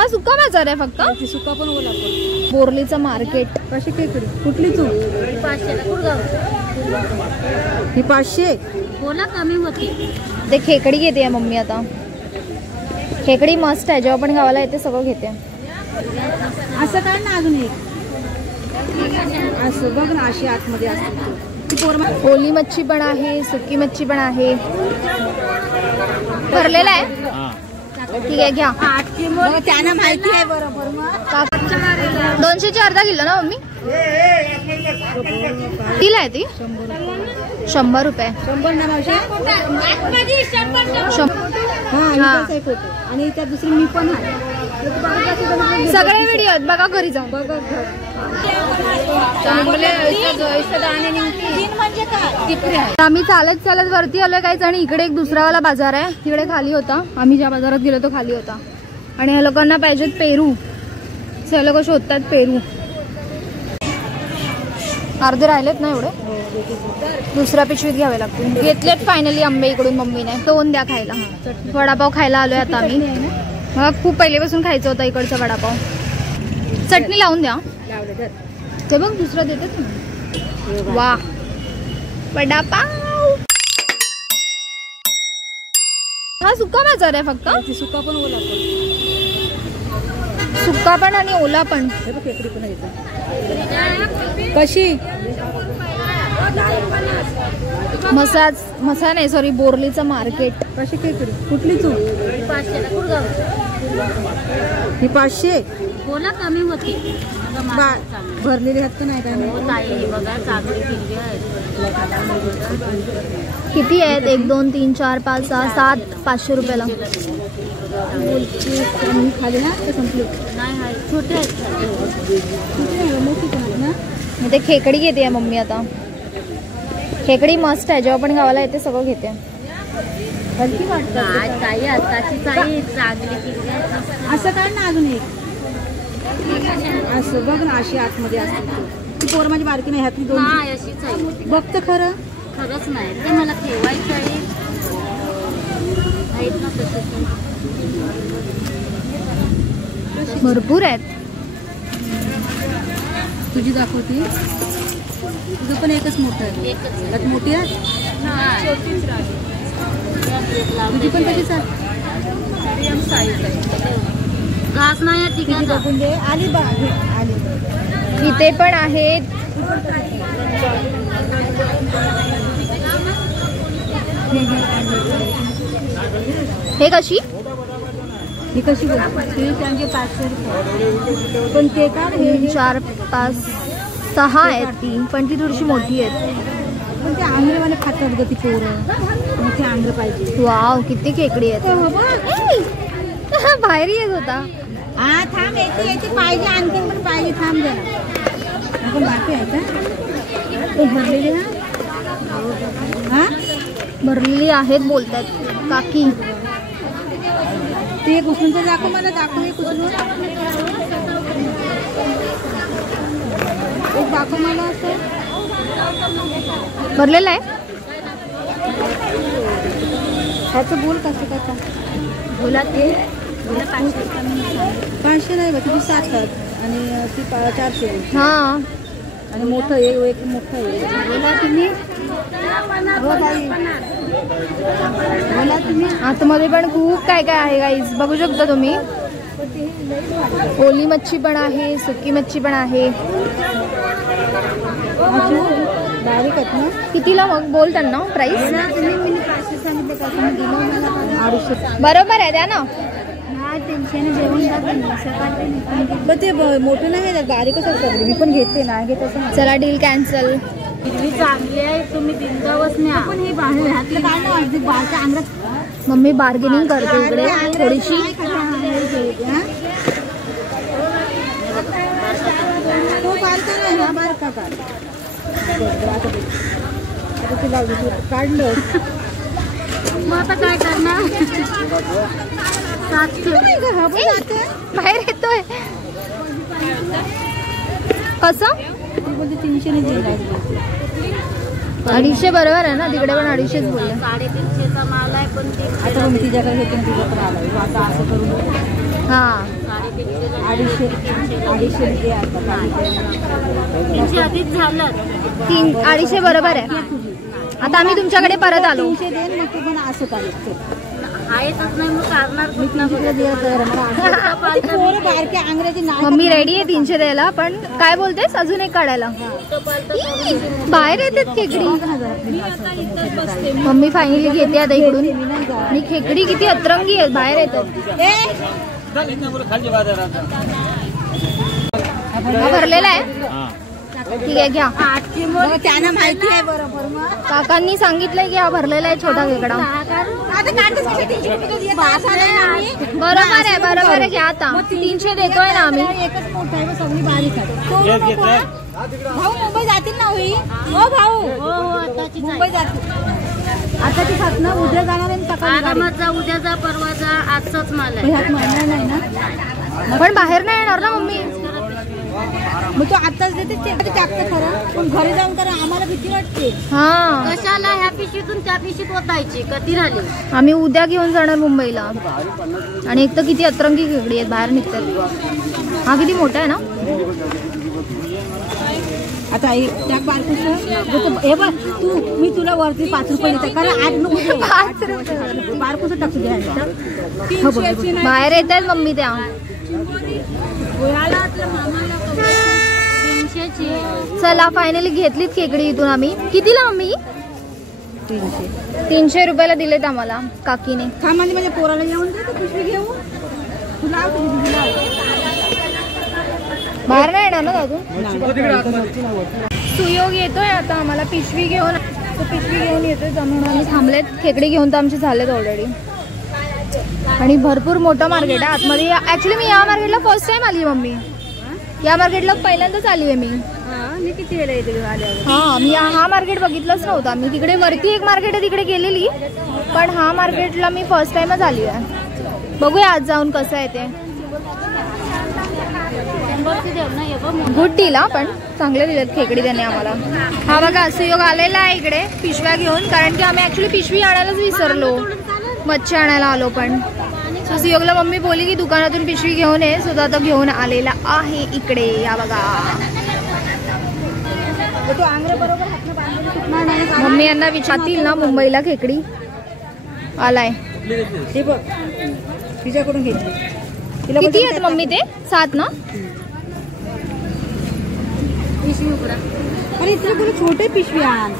हा सुका बाजार आहे फक्त? सुका पण ओला पण. बोरलीचं मार्केट. कशी खेकडी कुठली तू? 500 ही 500 बोला कमी होती. ते खेकडी घेते मम्मी आता. खेकडी मस्त आहे, जेव्हा पण गावाला येते सगळं घेते. असं काय ना अजून एक असं बघ ना, अशी आतमध्ये असते. ओली मच्छी पण आहे, सुकी मच्छी पण आहे. भरलेला आहे? ठीक आहे घ्या. त्यांना माहिती आहे बरोबर. 200ची अर्धा किलो ना मम्मी? किला आहे ती? 100 रुपये. 100 ना मावशी? आणि त्या दुसरी मी पण आहे. सगळे व्हिडिओ आहेत बघा, घरी जाऊन बघा. आम्ही चालत चालत वरती आलोय काहीच, आणि इकडे एक दुसरावाला बाजार आहे, तिकडे खाली होता. आम्ही ज्या बाजारात गेलो तो खाली होता. आणि ह्या लोकांना पाहिजेत पेरू, हे लोक शोधतात पेरू. अर्धे राहिलेत ना एवढे, दुसऱ्या पिशवीत घ्यावे लागतील. घेतलेत फायनली आंबे इकडून मम्मीने. 2 द्या खायला. वडापाव खायला आलोय आता आम्ही. मला खूप पहिलेपासून खायचं होतं इकडचा वडापाव. चटणी लावून द्या. ते बघ दुसरा देतात. वा वडापाव. हा सुका बाजार आहे फक्त? सुका पण ओला पण. सुका पण आणि ओला पण. खेकडी पण आहे. कशी? मसा नाही, सॉरी, बोरलीचं मार्केट. कशी खेकडी कुठली तू? 500 ही 500 बोला कमी होती. भरलेले हात नाही काय नाही बघा, चांगली किल्ली आहेत. किती आहेत? 1 2 3 4 5 6 7 500 रुपयाला. खाली ना ते संपले. नाही छोटे आहेत. मोठी पण ना. मी ते खेकडी घेते मम्मी आता. खेकडी मस्त आहे, जेव्हा पण गावाला येते सगळं घेते. हलकी वाटतं. काही आताची काही चांगली किल्ली आहेत. असं काय ना अजून एक असं बघ ना, अशी आतमध्ये असते. ती पोर माझी बारकी नाही, ह्यातली 2 अशीच आहे. बघ तर खरं. खरंच नाही ते मला ठेवायचं आहे. भरपूर आहेत. तुझी दाखवती. तुझं पण एकच मोठं आहे. त्यात मोठी आहे. तुझी पण कशीच आहे. घास नाही आहे. ठीक आहे. आली बघ आली. इथे पण आहेत. हे कशी? ही कशी? त्यांचे 500 रुपये. पण ते का 3 4 5 6 आहेत ती, पण ती थोडीशी मोठी आहेत. पण ते आंध्रवाले खातात ग ती पोरं. मोठी आंध्र पाहिजे. वाव किती खेकडी आहेत. बाहेर येत होता. हा थांब, येते पाहिजे, आणखी पण पाहिजे. थांब जरा. आपण बाकी आहे का ते भरलेले? हा भरलेली आहेत बोलतात काकी. ते एक उचलून तर दाखव मला. दाखव एक उचलून. एक दाखव मला. असं भरलेलं आहे. ह्याचं बोल कसं करता. बोला ते 500 नाही बा, तुझी 7 आणि ती 400. हा आणि मोठं एक मोठं आहे. बोला तुम्ही. बोला तुम्ही. आतमध्ये पण खूप काय काय आहे गाईज, बघू शकता तुम्ही. ओली मच्छी पण आहे, सुकी मच्छी पण आहे. बारीक आहेत ना. कितीला मग बोल त्यांना प्राइस? 500 सांगितलं का तुम्ही? दिलं मला 250. बरोबर आहे द्या ना. पण ते मोठं नाही, बारीकच असतं. मी पण घेते ना. घेत असं. चला डील कॅन्सल. किती चांगली आहे. तुम्ही बिंदावच न्या. पण हे बाहेर घातलं काय ना, बारच्या अंगात. मम्मी बार्गेनिंग करते इकडे थोडीशी. तो बारका नाही, हा बारका का. आता तिला काढलं. मग आता काय करणार. बाहेर येतोय. कसं? 300 ने 250 बरोबर आहे ना. तिकडे पण 250 बोलले. 350चा माल आहे. पण ते आता मग तिच्याकडे घेते, तिच्याकडे आला. आता असं करून हा 250 आता 300 आधीच झालं. 250 बरोबर आहे. आता आम्ही तुमच्याकडे परत आलो. 300 दे मग तू पण असं चालेल. आहेतच नाही मग करणार कुठला पोरं बारके अंग्रेजी नाही. मम्मी रेडी आहे 300 द्यायला, पण काय बोलतेस अजून एक काढायला? बाहेर येतात खेकडी. मम्मी फायनली घेते आता इकडून. आणि खेकडी किती अतरंगी आहेत, बाहेर येतात. हा भरलेला आहे. ठीक आहे घ्या. त्यांना माहिती आहे बरोबर. मग काकांनी सांगितलंय की हा भरलेला आहे छोटा खेकडा. बरोबर आहे बरोबर आहे. घ्या आता 300 देतोय ना आम्ही. एकच मोठा आहे सगळी बारीक आहे. भाऊ मुंबई जातील ना होई. हो भाऊ मुंबई जातील. आता ती खात ना उद्या जाणार आहे. आरामात जा, उद्या जा, परवा जा. आजचाच माल आहे. ह्यात महिना नाही ना. पण बाहेर नाही येणार ना मम्मी. मग तो आताच देते टाकते खरं, पण घरी जाऊन करा आम्हाला भीती वाटते. हा कशाला ह्या पिशवीतून त्या पिशवीत ओतायची कधी राहिली. आम्ही उद्या घेऊन जाणार मुंबईला. आणि एक तर किती अतरंगी खेकडी आहेत, बाहेर निघतात. हा किती मोठा आहे ना. आता त्या बारकुस हे बघ तू, मी तुला वरती 5 रुपये देते कारण 8 नको. 5 रुपये बारकुस टाकू द्या. बाहेर येत आहेत मम्मी त्या. 300ची. चला फायनली घेतलीत खेकडी इथून आम्ही. कितीला मम्मी? 300 रुपयाला दिलेत आम्हाला काकीने. का म्हणजे माझ्या पोराला येऊन दे पिशवी घेऊ. तुला बाहेर नाही येणार ना अजून. सुयोग येतोय आता आम्हाला पिशवी घेऊन. पिशवी घेऊन येतोय म्हणून आम्ही थांबलेत. खेकडी घेऊन तर आमचे झालेत ऑलरेडी. आणि भरपूर मोठं मार्केट आहे आतमध्ये. ऍक्च्युली मी या मार्केटला फर्स्ट टाइम आली मम्मी. या मार्केटला पहिल्यांदाच आली आहे मी. किती वेळा येते आल्यावर. हा मी हा मार्केट बघितलंच नव्हता. मी तिकडे वरती एक मार्केट आहे तिकडे गेलेली, पण हा मार्केटला मी फर्स्ट टाइमच आली आहे. बघूया आज जाऊन कसं आहे ते. गुड डील हा, पण चांगले दिलेत खेकडी त्याने आम्हाला. हा बघा सुयोग आलेला आहे इकडे पिशव्या घेऊन, कारण की आम्ही ऍक्च्युली पिशवी आणायलाच विसरलो. मच्छी आणायला आलो पण. सो सुयोगला मम्मी बोली की दुकानातून पिशवी घेऊन ये. सो आता घेऊन आलेला आहे इकडे. या बघा मम्मी यांना विचारतील ना मुंबईला खेकडी आलाय. हे बघ तिच्याकडून घेतली. किती आहेत मम्मी ते? 7 ना. पिशवी उघडा. अरे इथे कुठे छोटे पिशवी आण.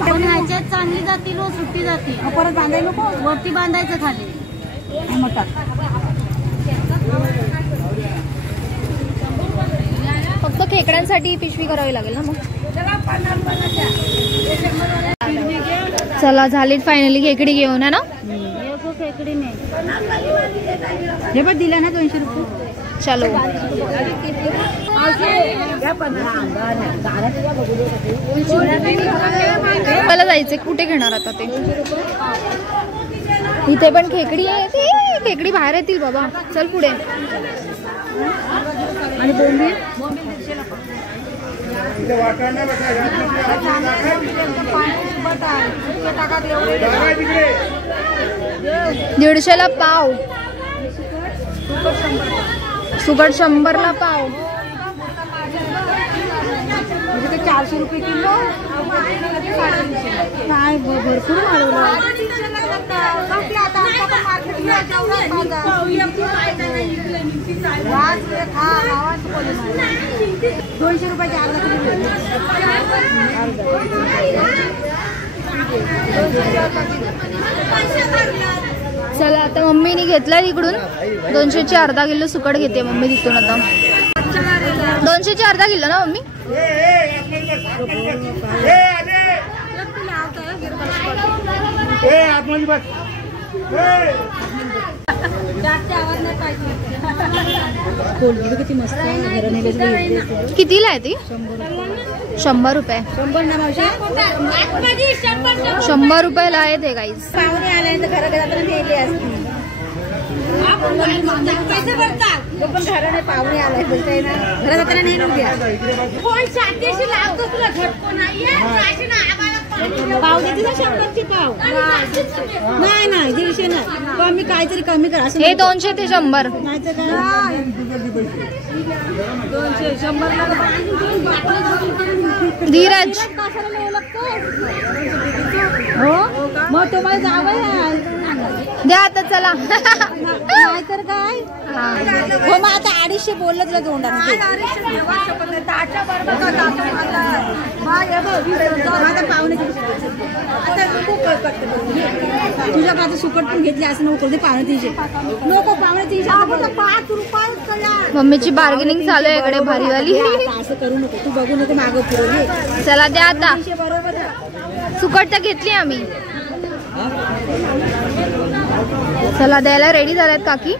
पण ह्याच्यात चांगली जातील व सुट्टी जातील. परत बांधायला नको. वरती बांधायचं खाली. मोठा फक्त खेकड्यांसाठी पिशवी करावी लागेल ना मग. चला झालीत फायनली खेकडी घेऊन आहे ना. खेकडी नाही. हे पण दिलं ना 200 रुपये. चलो मला जायचंय. कुठे घेणार आता ते? इथे पण खेकडी आहे. ती खेकडी बाहेर येतील बाबा. चल पुढे. आणि बोंबील 150ला पाव. सुकट 100ला पाव. म्हणजे ते 400 रुपये किलो. काय भरपूर वाढवलं. 200 रुपयाचे अर्धा किलो. चला आता मम्मीने घेतला इकडून 200ची अर्धा किलो सुकट घेते मम्मी तिथून. आता 200ची अर्धा किलो ना मम्मी. किती मस्त आहे. कितीला आहे ती? 100 रुपये. 100 रुपयाला आहे ते गाईज. पाहुणे आल्यानंतर घराघरात नेली असती. पैसे भरतात पण घरा नाही. पाहुणे आलाय बोलताय ना. घरात नेली द्या. पाव देते ना 100ची पाव. नाही नाही 150 नाही. कमी काहीतरी कमी करा. हे 200 ते 100. नाही तर काय 200 100 धीरज हो मग तुम्हाला जावं द्या आता चला. नाही तर काय हो मग आता 250 बोललं तुला तोंडाने. तुझ्या का सुकट पण घेतली असं नको दे. 350 नको 350 5 रुपये. मम्मीची बार्गेनिंग चालू आहे इकडे भारीवाली. असं करू नको तू बघू नको मागं पुढे. चला द्या आता. बरोबर सुकट तर घेतली आम्ही. चला द्यायला रेडी झाल्यात काकी.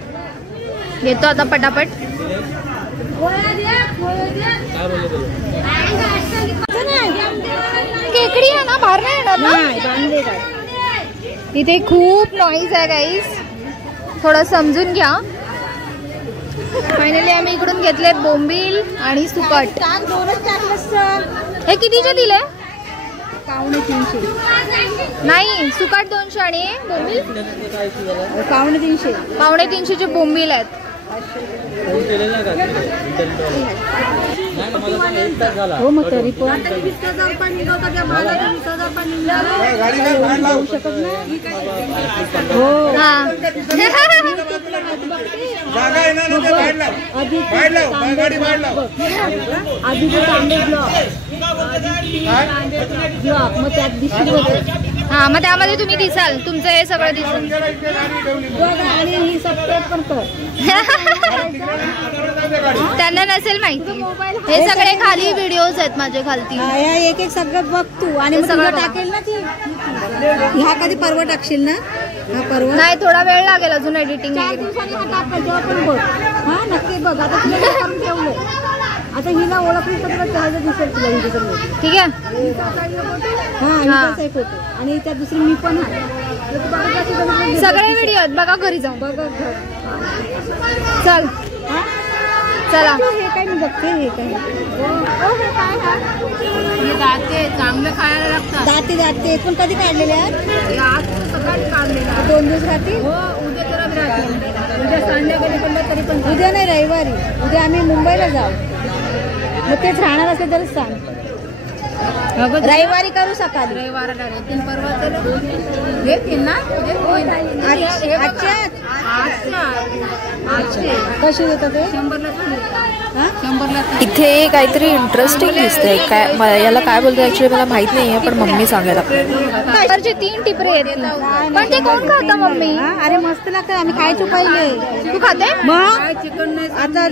घेतो आता पटापट. केकडी आहे ना बाहेर नाही येणार ना. इथे खूप नॉईज आहे गाईस थोडं समजून घ्या. फायनली आम्ही इकडून घेतले बोंबील आणि सुकट. हे कितीचे दिले. 350 नाही सुकट 200 आणि बोंबील 350 350चे बोंबील आहेत. हो मग तरी पण हो आधी मग त्यात दिसली होते. हा मग त्यामध्ये तुम्ही दिसाल. तुमचं हे सगळं दिसेल. आणि ही सबस्क्राईब पण कर. त्यांना नसेल माहिती. हे सगळे खाली व्हिडिओज आहेत माझे खालती. एक एक सगळं बघ तू आणि सगळं टाकेल ना ती. ह्या कधी परवा टाकशील ना. हा परवा नाही थोडा वेळ लागेल अजून एडिटिंग. 4 दिवसांनी हा टाकल तेव्हा पण बघ. हा नक्की बघ. आता तुला करून ठेवलं. आता हिला ओळखली तर त्याला दिसेल तुला हिच्या ठीक आहे. हा एक होतो आणि त्या दुसरी मी पण आहे. सगळे व्हिडिओ आहेत बघा घरी जाऊन. बघा चल चला. हे काय मी बघते. हे काय दाते चांगले खायला लागतात. दाते पण कधी काढलेले आहेत. सकाळी काढलेला 2 दिवस राहतील. हो उद्या करत राहते. उद्या संध्याकाळी पडलं तरी पण. उद्या नाही रविवारी. उद्या आम्ही मुंबईला जाऊ. मग तेच राहणार असेल तरच सांग. रविवारी करू सकाळी. रविवारला येतील परवा येतील ना. कशी देतात ते 100ला. इथे काहीतरी इंटरेस्टिंग दिसतंय. काय याला काय बोलतो ऍक्च्युली मला माहित नाहीये पण मम्मी सांगायला. 3 टिपरे आहेत. पण ते कोण खाता मम्मी. अरे मस्त लागतात. आम्ही खायचो पहिले. तू खाते मग चिकन नाही आता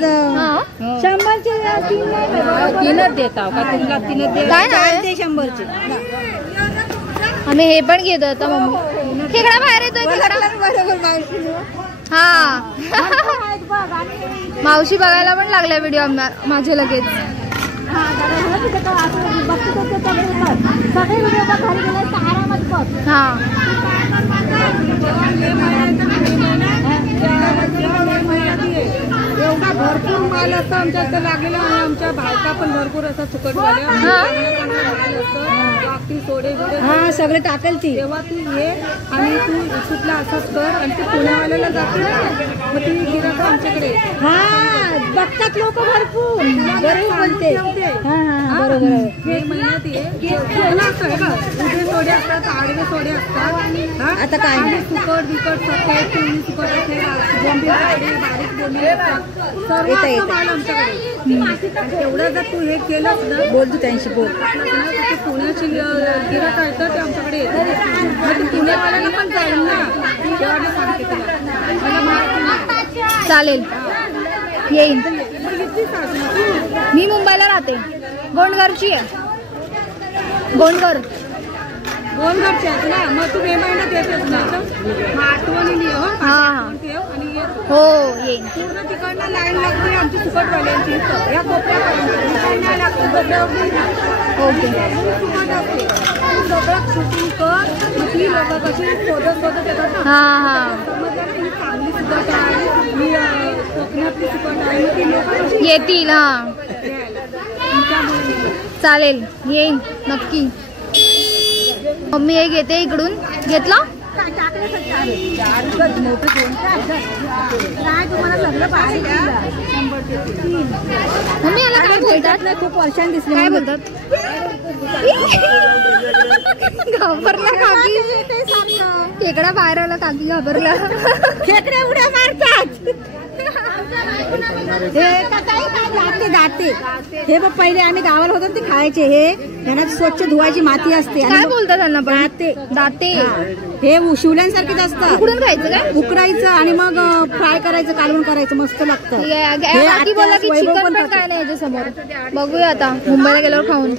100चे 3च देता का तुम्हाला 3च दे. काय नाही 100चे. आम्ही हे पण घेतो आता मम्मी. खेकडा बाहेर येतोय. खेकडा बरोबर हा मावशी बघायला पण लागलाय व्हिडिओ माझे लगेच. हा एवढा भरपूर माल असतो आमच्या इथं लागलेला आणि आमच्या बायका पण भरपूर असं सुकटवाल्या माल असतं. सोडे हा सगळे टाकेल ती. तेव्हा तू ये आणि तू सुटला असंच कर आणि तू पुण्यावाल्याला जाते ना मग ती गिरायक आमच्याकडे. हा बघतात लोक भरपूर. बरोबर बोलते. हा बरोबर. मे महिन्यात ये उभे सोडे असतात आडवे सोडे असतात. आता काय सुकट बिकट सफेद पिवळी सुकट असते. बोंबील बारीक बोंबील असतात. सर्व माल आमच्याकडे. तेवढं जर तू हे केलंस ना बोल तू त्यांशी बोल. पुण्याची गिरायक आहेत ते आमच्याकडे येते. मग तू पुण्यावाल्याला पण जाईल ना. सांगते तुला चालेल येईन. मी मुंबईला राहते. गोंडघरची आहे. गोंडघर घरचे आहेत ना. मग तू मे महिन्यात येतेस ना. मग आठवणी हो ठेव आणि ये. हो येईन. पूर्ण तिकडनं लाईन लागते आमची सुकटवाल्यांची. या कोपऱ्यापर्यंत लागते. ओके सुकट असते. सगळं शूटिंग कर. मग ती लोक कशी शोधत येतात ना. हा हा ही चांगली सुकट आहे. ही कोकणातली सुकट आहे. ती लोक येतील. हा चालेल येईन नक्की. मम्मी एक येते इकडून. घेतला मम्मी याला काय बोलतात? खूप वर्षांनी दिसले. काय बोलतात? घाबरला काकी. खेकडा बाहेर आला काकी घाबरला. खेकडे उड्या मारतात. दाते हे बघ पहिले आम्ही गावाला होतो ते खायचे. हे ह्याला स्वच्छ धुवायची माती असते. काय बोलतात त्यांना? दाते. दाते हे शिवल्यांसारखेच असतात. उकडून खायचं काय? उकडायचं आणि मग फ्राय करायचं, कालवून करायचं. मस्त लागतं. काकी बोला की चिकन पण काय नाही याच्या समोर. बघूया आता मुंबईला गेल्यावर खाऊन.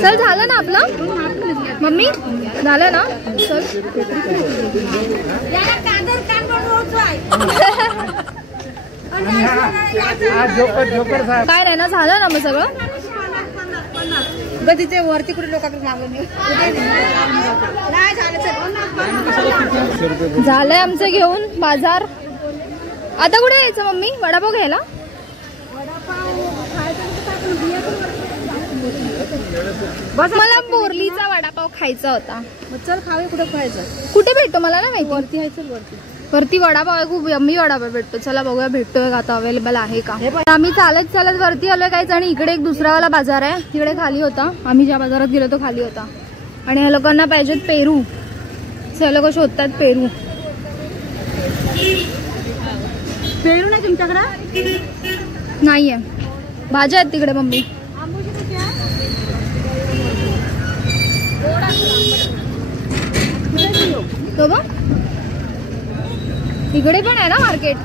चल झालं ना आपलं मम्मी? झालं ना? चल काय नाही ना, झालं ना मग सगळं. तिथे वरती कुठे लोकांकडे लागून झालंय आमचं घेऊन बाजार. आता कुठे यायचं मम्मी? वडापाव घ्यायला? मला बोरलीचा वडापाव खायचा होता. चल खावे. कुठे खायचं? कुठे भेटतो मला ना माहिती. वरती यायचं. वरती वरती वडापाव आहे, खूप यम्मी वडापाव भेटतो. चला बघूया भेटतोय का आता, अवेलेबल आहे का. आम्ही चालत वरती आलोय काहीच. आणि इकडे एक दुसरावाला बाजार आहे, तिकडे खाली होता. आम्ही ज्या बाजारात गेलो तो खाली होता. आणि ह्या लोकांना पाहिजेत पेरू. हे लोक शोधतात पेरू. पेरू नाही तुमच्याकडे? नाहीये. भाज्या आहेत तिकडे मम्मी. तो बघ इकडे पण आहे ना मार्केट.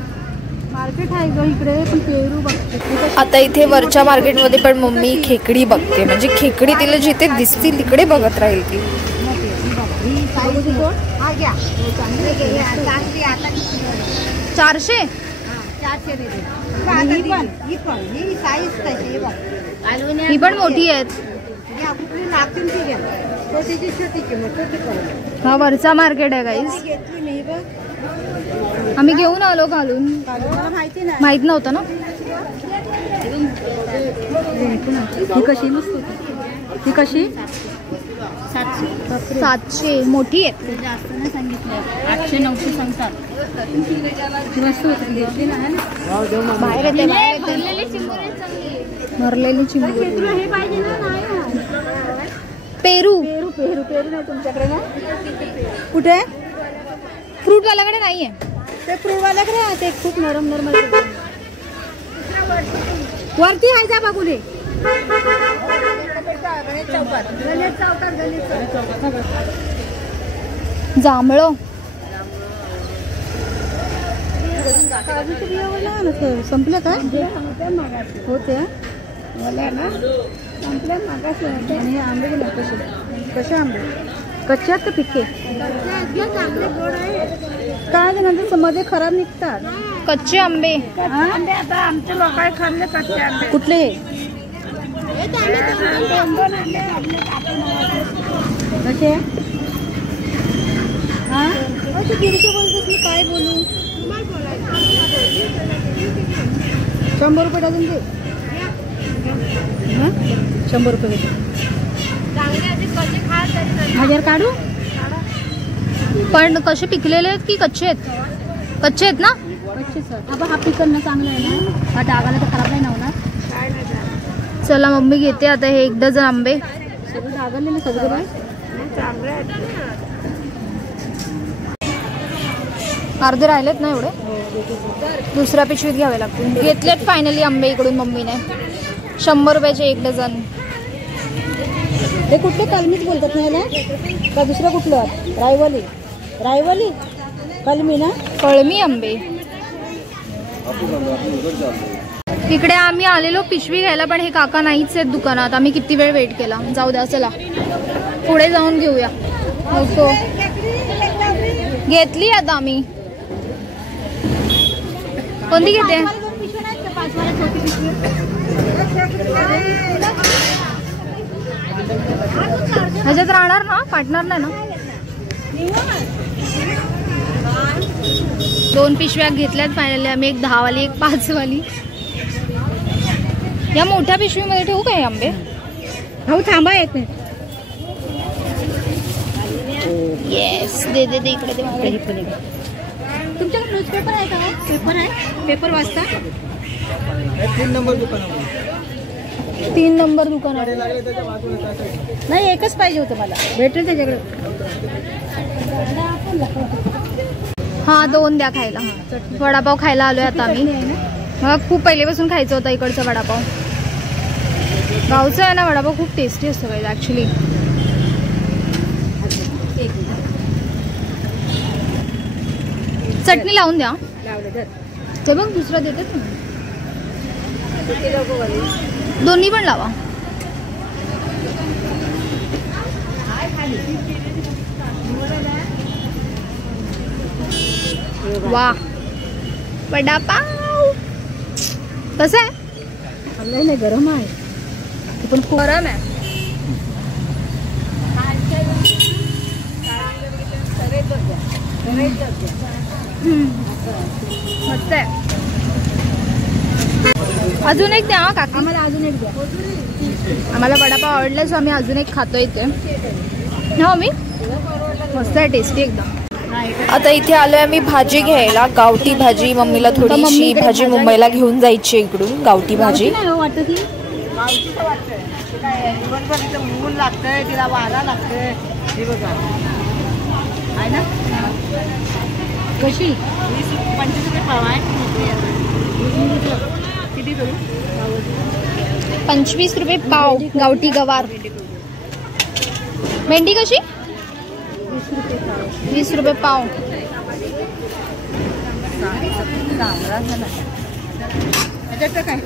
मार्केट आहे ग इकडे, पण पेरू बघते. आता इथे वरच्या मार्केटमध्ये पण मम्मी खेकडी बघते. म्हणजे खेकडी तिला जिथे दिसतील तिकडे बघत राहील ती. 400. ही पण मोठी आहेत. हा वरचा मार्केट आहे गाईस. आम्ही घेऊन आलो घालून. माहित नव्हतं ना. ही कशी मस्त. ही कशी? 700. मोठी आहे. जास्त नाही सांगितलं. 800-900 सांगतात. मस्त होती. घेतली ना बाहेर येते. भरलेली चिंबोरी. हे पाहिजे ना. नाही पेरू. पेरू पेरू पेरू नाही तुमच्याकडे ना? कुठे? फ्रूटवाल्याकडे नाहीये. ते फ्रूटवाल्याकडे आहे. ते खूप नरम नरम वरती आहे. जा बघून जांभळं. संपलं का? होते आणि आंबे गेले कसे? कसे आंबे? कच्चे आहेत का पिके? काय नंतर मध्ये खराब निघतात. कच्चे आंबे. आता आमचे लोक खाल्ले कच्चे आंबे. कुठले? कसे? हा 150 बोलतोस मी काय बोलू? 100 रुपये डझन दे. 100 रुपये. 1000 काढू? पण कसे पिकलेले आहेत की कच्चे आहेत? कच्चे आहेत ना? आता हा पिकणं चांगलं आहे ना. हा डागाला तर खराब नाही ना होणार. चला मम्मी घेते आता हे 1 डझन आंबे. सगळं डागलेलं सगळं बाय. अर्धे राहिलेत ना एवढे. दुसऱ्या पिशवीत घ्यावे लागतील. घेतलेत फायनली आंबे इकडून मम्मीने. 100 रुपयाचे 1 डझन. हे कुठले कलमीच बोलतात ना याला? का दुसरं कुठलं? रायवली. रायवली कलमी ना? कळमी आंबे. इकडे आम्ही आलेलो पिशवी घ्यायला, पण हे काका नाहीच आहेत दुकानात. आम्ही किती वेळ वेट केला. जाऊ द्या, चला पुढे जाऊन घेऊया. असो घेतली आता आम्ही. कोणती घेते? ह्याच्यात राहणार ना? फाटणार नाही ना? 2 पिशव्या घेतल्यात फायनली आम्ही. एक 10 वाली, एक 5 वाली. या मोठ्या पिशवीमध्ये ठेवू का हे आंबे? भाऊ थांबा एक मिनिट. येस दे इकडे दे माझ्याकडे. तुमच्याकडे न्यूजपेपर आहे का? पेपर आहे? पेपर वाचता? 3 नंबर दुकान 3 नंबर दुकान आहे. नाही एकच पाहिजे होतं मला. भेटेल त्याच्याकडे. हा 2 द्या खायला. वडापाव खायला आलोय आता आम्ही. मला खूप पहिलेपासून खायचं होतं इकडचा वडापाव. गावचा आहे ना वडापाव, खूप टेस्टी असतो काही ऍक्च्युली. चटणी लावून द्या. ते बघ दुसरं देतात ना. दोन्ही पण लावा. वा वडापाव कसं आहे? नाही गरम आहे. ते पण खूप गरम आहे. मस्त आहे. अजून एक द्या काका. आम्हाला अजून एक द्या. आम्हाला वडापाव आवडला सो आम्ही अजून एक खातो इथे. हो मी मस्त आहे, टेस्टी एकदम. आता इथे आलोय आम्ही भाजी घ्यायला, गावठी भाजी. मम्मीला थोडीशी भाजी मुंबईला घेऊन जायची इकडून, गावठी भाजी. नाही हो वाटत ती. गावचीच वाटतंय. ते काय दिवसभर तिथं ऊन लागतंय, तिला वारा लागतंय. हे बघा आहे ना. कशी? 25 रुपये पाव आहे. किती करू? 25 रुपये पाव गावठी गवार. भेंडी कशी? 20 रुपये पाव. चांगला झाला. त्याच्यात काय